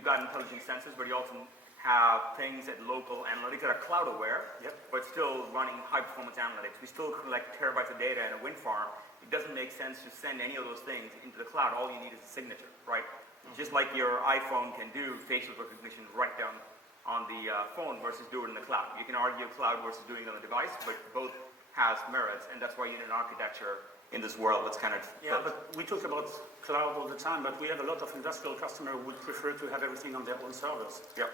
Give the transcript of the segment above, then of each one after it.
you've got intelligent sensors, but you also have things at local analytics that are cloud aware, but still running high performance analytics. We still collect terabytes of data in a wind farm. It doesn't make sense to send any of those things into the cloud. All you need is a signature, right? Just like your iPhone can do facial recognition right down on the phone versus do it in the cloud. You can argue cloud versus doing it on the device, but both has merits, and that's why you need an architecture in this world that's kind of... Yeah, but we talk about cloud all the time, but we have a lot of industrial customers who would prefer to have everything on their own servers. Yep.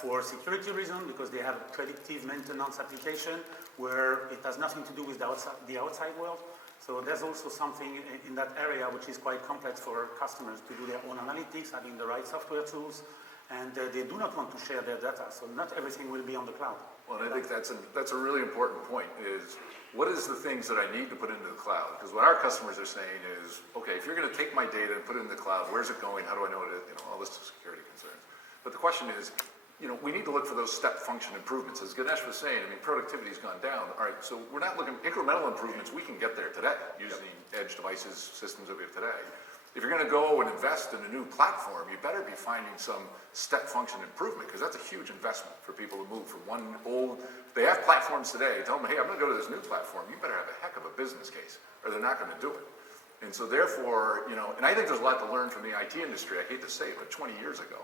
For security reasons, because they have a predictive maintenance application where it has nothing to do with the outside world. So there's also something in that area which is quite complex for customers to do their own analytics, having the right software tools, and they do not want to share their data. So not everything will be on the cloud. Well, and I think that's a really important point, is what is the things that I need to put into the cloud? Because what our customers are saying is, okay, if you're going to take my data and put it in the cloud, where's it going? How do I know it? All this security concerns. But the question is, we need to look for those step function improvements. As Ganesh was saying, productivity's gone down. All right, so we're not looking incremental improvements. We can get there today using edge devices, systems that we have today. If you're going to go and invest in a new platform, you better be finding some step function improvement, because that's a huge investment for people to move from one old... They have platforms today. Tell them, hey, I'm going to go to this new platform. You better have a heck of a business case, or they're not going to do it. And so therefore, and I think there's a lot to learn from the IT industry. I hate to say it, but 20 years ago,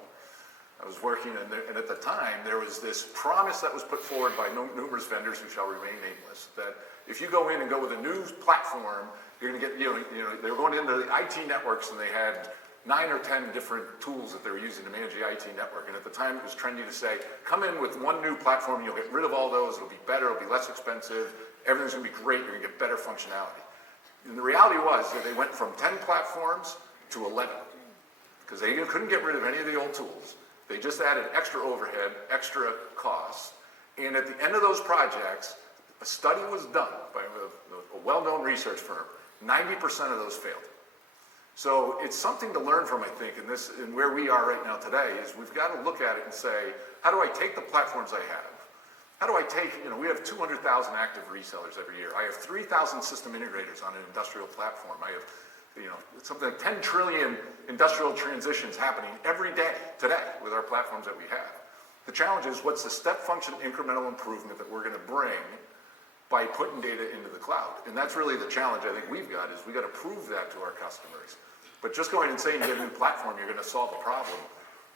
I was working, and at the time, there was this promise that was put forward by numerous vendors who shall remain nameless, that if you go in and go with a new platform, you're going to get, they were going into the IT networks, and they had 9 or 10 different tools that they were using to manage the IT network. And at the time, it was trendy to say, come in with one new platform, you'll get rid of all those, it'll be better, it'll be less expensive, everything's going to be great, you're going to get better functionality. And the reality was that they went from 10 platforms to 11, because they couldn't get rid of any of the old tools. They just added extra overhead, extra costs, and at the end of those projects, a study was done by a well-known research firm. 90% of those failed. So it's something to learn from, I think, in where we are right now today, is we've got to look at it and say, how do I take the platforms I have? How do I take, we have 200,000 active resellers every year. I have 3,000 system integrators on an industrial platform. I have something like 10 trillion industrial transitions happening every day today with our platforms that we have. The challenge is, what's the step function incremental improvement that we're going to bring by putting data into the cloud? And that's really the challenge I think we've got, is we've got to prove that to our customers. But just going and saying you get a new platform, you're going to solve a problem,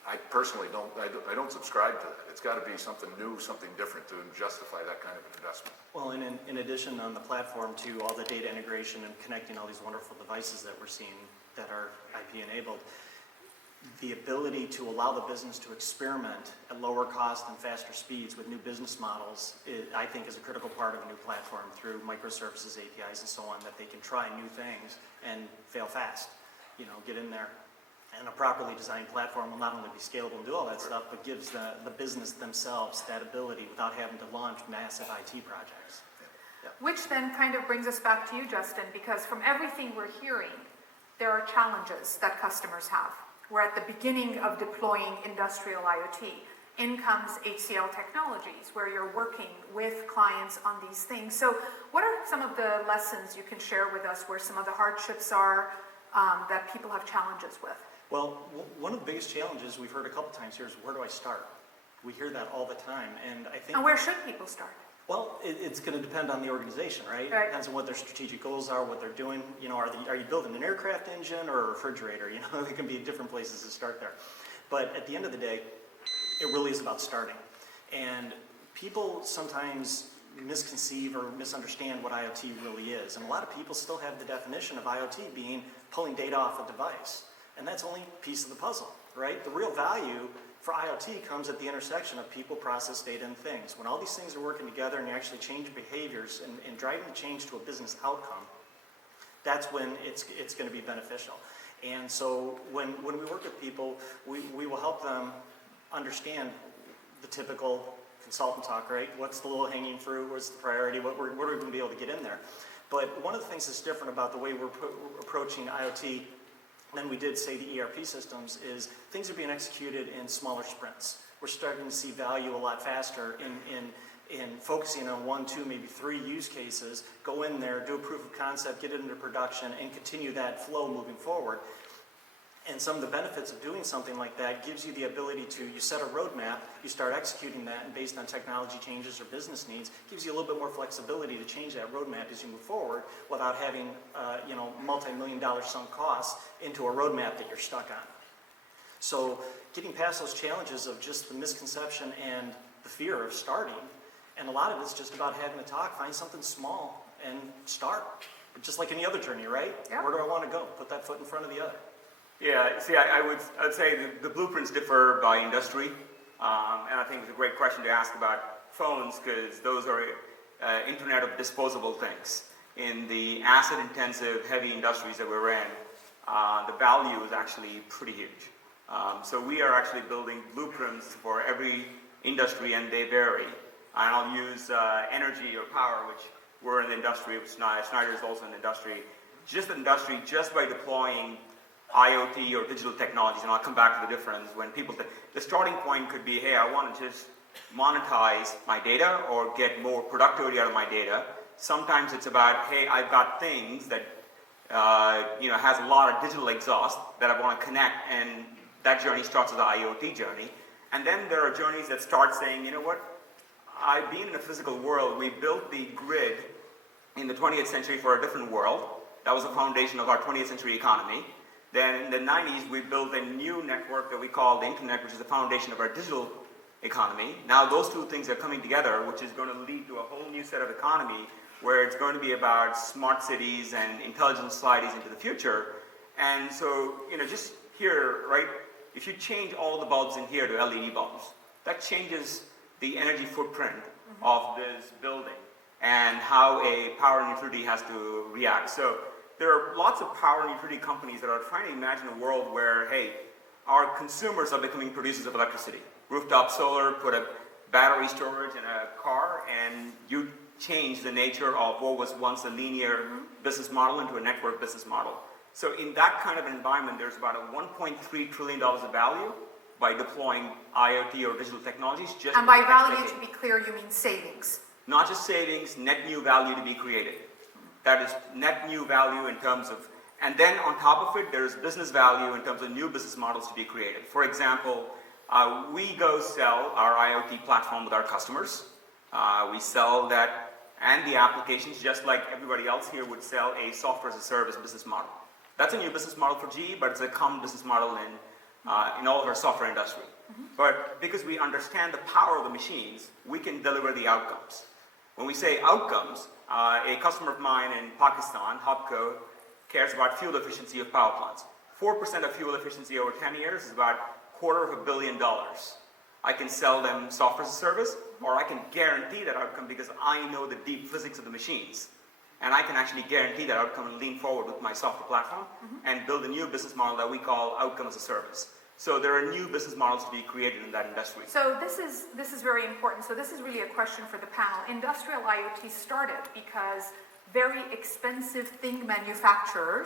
I personally I don't subscribe to that. It's got to be something new, something different to justify that kind of an investment. Well, and in addition on the platform to all the data integration and connecting all these wonderful devices that we're seeing that are IP enabled, the ability to allow the business to experiment at lower cost and faster speeds with new business models, I think is a critical part of a new platform, through microservices, APIs, and so on, that they can try new things and fail fast. Get in there. And a properly designed platform will not only be scalable and do all that stuff, but gives the business themselves that ability without having to launch massive IT projects. Yeah. Which then kind of brings us back to you, Justin, because from everything we're hearing, there are challenges that customers have. We're at the beginning of deploying industrial IoT. In comes HCL Technologies, where you're working with clients on these things. So what are some of the lessons you can share with us, where some of the hardships are that people have challenges with? Well, one of the biggest challenges we've heard a couple times here is, where do I start? We hear that all the time, and I think... And where should people start? Well, it's going to depend on the organization, right? Right. It depends on what their strategic goals are, what they're doing. Are you building an aircraft engine or a refrigerator? There can be different places to start there. But at the end of the day, it really is about starting. And people sometimes misconceive or misunderstand what IoT really is. And a lot of people still have the definition of IoT being pulling data off a device. And that's only a piece of the puzzle, right? The real value for IoT comes at the intersection of people, process, data, and things. When all these things are working together and you actually change behaviors and driving the change to a business outcome, that's when it's going to be beneficial. And so when we work with people, we will help them understand the typical consultant talk, right? What's the low-hanging fruit? What's the priority? What are we going to be able to get in there? But one of the things that's different about the way we're approaching IoT than we did, say, the ERP systems, is things are being executed in smaller sprints. We're starting to see value a lot faster in focusing on 1, 2, maybe 3 use cases, go in there, do a proof of concept, get it into production, and continue that flow moving forward. And some of the benefits of doing something like that gives you the ability to, you set a roadmap, you start executing that, and based on technology changes or business needs, gives you a little bit more flexibility to change that roadmap as you move forward without having, multi-million-dollar sunk costs into a roadmap that you're stuck on. So getting past those challenges of just the misconception and the fear of starting, and a lot of it's just about having a talk, find something small and start. Just like any other journey, right? Yeah. Where do I want to go? Put that foot in front of the other. Yeah, see, I would say the blueprints differ by industry, and I think it's a great question to ask about phones because those are Internet of disposable things. In the asset-intensive, heavy industries that we're in, the value is actually pretty huge. So we are actually building blueprints for every industry, and they vary. And I'll use energy or power, which we're in the industry, which Schneider is also in the industry. Just by deploying IoT or digital technologies, and I'll come back to the difference. When people say, the starting point could be, hey, I want to just monetize my data or get more productivity out of my data. Sometimes it's about, hey, I've got things that has a lot of digital exhaust that I want to connect, and that journey starts as an IoT journey. And then there are journeys that start saying, you know what, I've been in a physical world. We built the grid in the 20th century for a different world. That was the foundation of our 20th century economy. Then in the 90s, we built a new network that we call the internet, which is the foundation of our digital economy. Now those two things are coming together, which is going to lead to a whole new set of economy where it's going to be about smart cities and intelligent societies into the future. And so, just here, right, if you change all the bulbs in here to LED bulbs, that changes the energy footprint of this building and how a power and utility has to react. So there are lots of power and utility companies that are trying to imagine a world where, hey, our consumers are becoming producers of electricity. Rooftop solar, put a battery storage in a car, and you change the nature of what was once a linear business model into a network business model. So in that kind of an environment, there's about a $1.3 trillion of value by deploying IoT or digital technologies. And by value, to be clear, you mean savings. Not just savings, net new value to be created. That is net new value in terms of, and then on top of it, there's business value in terms of new business models to be created. For example, we go sell our IoT platform with our customers. We sell that and the applications just like everybody else here would sell a software as a service business model. That's a new business model for GE, but it's a common business model in all of our software industry. But because we understand the power of the machines, we can deliver the outcomes. When we say outcomes, a customer of mine in Pakistan, Hopco, cares about fuel efficiency of power plants. 4% of fuel efficiency over 10 years is about $250 million. I can sell them software as a service, or I can guarantee that outcome because I know the deep physics of the machines. And I can actually guarantee that outcome and lean forward with my software platform and build a new business model that we call outcome as a service. So there are new business models to be created in that industry. So this is very important. So this is really a question for the panel. Industrial IoT started because very expensive thing manufacturers